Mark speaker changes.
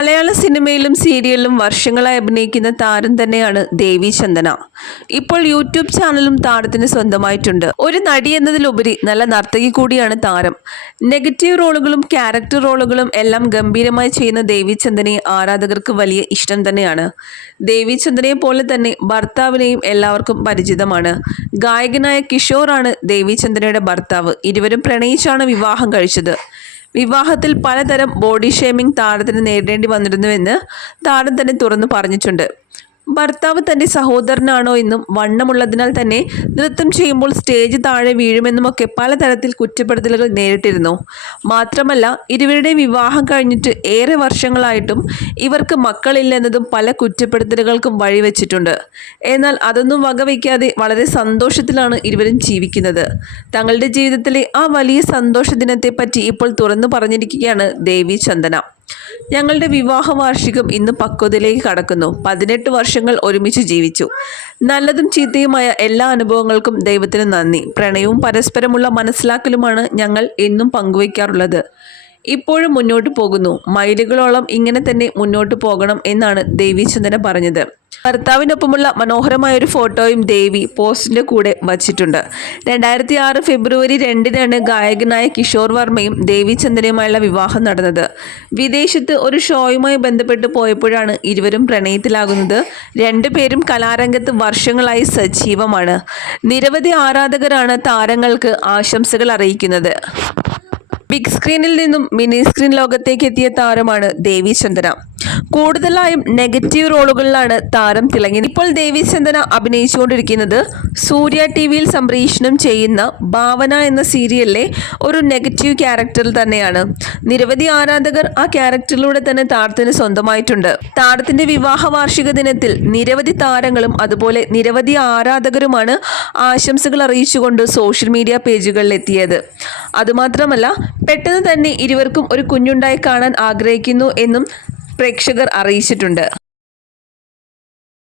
Speaker 1: മലയാള സിനിമയിലും സീരിയലിലും വർഷങ്ങളായി അഭിനയിക്കുന്ന താരം തന്നെയാണ് ദേവി ചന്ദന. ഇപ്പോൾ യൂട്യൂബ് ചാനലും താരത്തിന് സ്വന്തമായിട്ടുണ്ട്. ഒരു നടി എന്നതിലുപരി നല്ല നർത്തകി കൂടിയാണ് താരം. നെഗറ്റീവ് റോളുകളും ക്യാരക്ടർ റോളുകളും എല്ലാം ഗംഭീരമായി ചെയ്യുന്ന ദേവി ചന്ദനയെ ആരാധകർക്ക് വലിയ ഇഷ്ടം തന്നെയാണ്. ദേവി ചന്ദനയെ പോലെ തന്നെ ഭർത്താവിനെയും എല്ലാവർക്കും പരിചിതമാണ്. ഗായകനായ കിഷോറാണ് ദേവി ചന്ദനയുടെ ഭർത്താവ്. ഇരുവരും പ്രണയിച്ചാണ് വിവാഹം കഴിച്ചത്. വിവാഹത്തിൽ പലതരം ബോഡി ഷേമിംഗ് താരത്തിന് നേരിടേണ്ടി വന്നിരുന്നുവെന്ന് താരം തന്നെ തുറന്നു പറഞ്ഞിട്ടുണ്ട്. ഭർത്താവ് തന്റെ സഹോദരനാണോ എന്നും വണ്ണമുള്ളതിനാൽ തന്നെ നൃത്തം ചെയ്യുമ്പോൾ സ്റ്റേജ് താഴെ വീഴുമെന്നുമൊക്കെ പലതരത്തിൽ കുറ്റപ്പെടുത്തലുകൾ നേരിട്ടിരുന്നു. മാത്രമല്ല ഇരുവരുടെയും വിവാഹം കഴിഞ്ഞിട്ട് ഏറെ വർഷങ്ങളായിട്ടും ഇവർക്ക് മക്കളില്ലെന്നതും പല കുറ്റപ്പെടുത്തലുകൾക്കും വഴിവെച്ചിട്ടുണ്ട്. എന്നാൽ അതൊന്നും വകവയ്ക്കാതെ വളരെ സന്തോഷത്തിലാണ് ഇരുവരും ജീവിക്കുന്നത്. തങ്ങളുടെ ജീവിതത്തിലെ ആ വലിയ സന്തോഷ ദിനത്തെപ്പറ്റി ഇപ്പോൾ തുറന്നു പറഞ്ഞിരിക്കുകയാണ് ദേവി ചന്ദന. ഞങ്ങളുടെ വിവാഹ വാർഷികം ഇന്ന് പക്വതയിലേക്ക് കടക്കുന്നു. പതിനെട്ട് വർഷങ്ങൾ ഒരുമിച്ച് ജീവിച്ചു. നല്ലതും ചീത്തയുമായ എല്ലാ അനുഭവങ്ങൾക്കും ദൈവത്തിന് നന്ദി. പ്രണയവും പരസ്പരമുള്ള മനസ്സിലാക്കലുമാണ് ഞങ്ങൾ എന്നും പങ്കുവയ്ക്കാറുള്ളത്. ഇപ്പോഴും മുന്നോട്ട് പോകുന്നു. മൈലുകളോളം ഇങ്ങനെ തന്നെ മുന്നോട്ട് പോകണം എന്നാണ് ദേവി ചന്ദന പറഞ്ഞത്. ഭർത്താവിനൊപ്പമുള്ള മനോഹരമായ ഒരു ഫോട്ടോയും ദേവി പോസ്റ്റിന്റെ കൂടെ വച്ചിട്ടുണ്ട്. രണ്ടായിരത്തി ആറ് ഫെബ്രുവരി രണ്ടിനാണ് ഗായകനായ കിഷോർ വർമ്മയും ദേവി ചന്ദനയുമായുള്ള വിവാഹം നടന്നത്. വിദേശത്ത് ഒരു ഷോയുമായി ബന്ധപ്പെട്ട് പോയപ്പോഴാണ് ഇരുവരും പ്രണയത്തിലാകുന്നത്. രണ്ടുപേരും കലാരംഗത്ത് വർഷങ്ങളായി സജീവമാണ്. നിരവധി ആരാധകരാണ് താരങ്ങൾക്ക് ആശംസകൾ അറിയിക്കുന്നത്. ബിഗ് സ്ക്രീനിൽ നിന്നും മിനി സ്ക്രീൻ ലോകത്തേക്ക് എത്തിയ താരമാണ് ദേവി ചന്ദന. കൂടുതലായും നെഗറ്റീവ് റോളുകളിലാണ് താരം തിളങ്ങി ഇപ്പോൾ ദേവി ചന്ദന അഭിനയിച്ചുകൊണ്ടിരിക്കുന്നത് സൂര്യ ടി വിയിൽ സംപ്രേഷണം ചെയ്യുന്ന ഭാവന എന്ന സീരിയലിലെ ഒരു നെഗറ്റീവ് ക്യാരക്ടറിൽ തന്നെയാണ്. നിരവധി ആരാധകർ ആ ക്യാരക്ടറിലൂടെ തന്നെ താരത്തിന് സ്വന്തമായിട്ടുണ്ട്. താരത്തിന്റെ വിവാഹ വാർഷിക ദിനത്തിൽ നിരവധി താരങ്ങളും അതുപോലെ നിരവധി ആരാധകരുമാണ് ആശംസകൾ അറിയിച്ചുകൊണ്ട് സോഷ്യൽ മീഡിയ പേജുകളിൽ എത്തിയത് അതുമാത്രമല്ല പെട്ടെന്ന് തന്നെ ഇരുവർക്കും ഒരു കുഞ്ഞുണ്ടായി കാണാൻ ആഗ്രഹിക്കുന്നു എന്നും പ്രേക്ഷകർ അറിയിച്ചിട്ടുണ്ട്.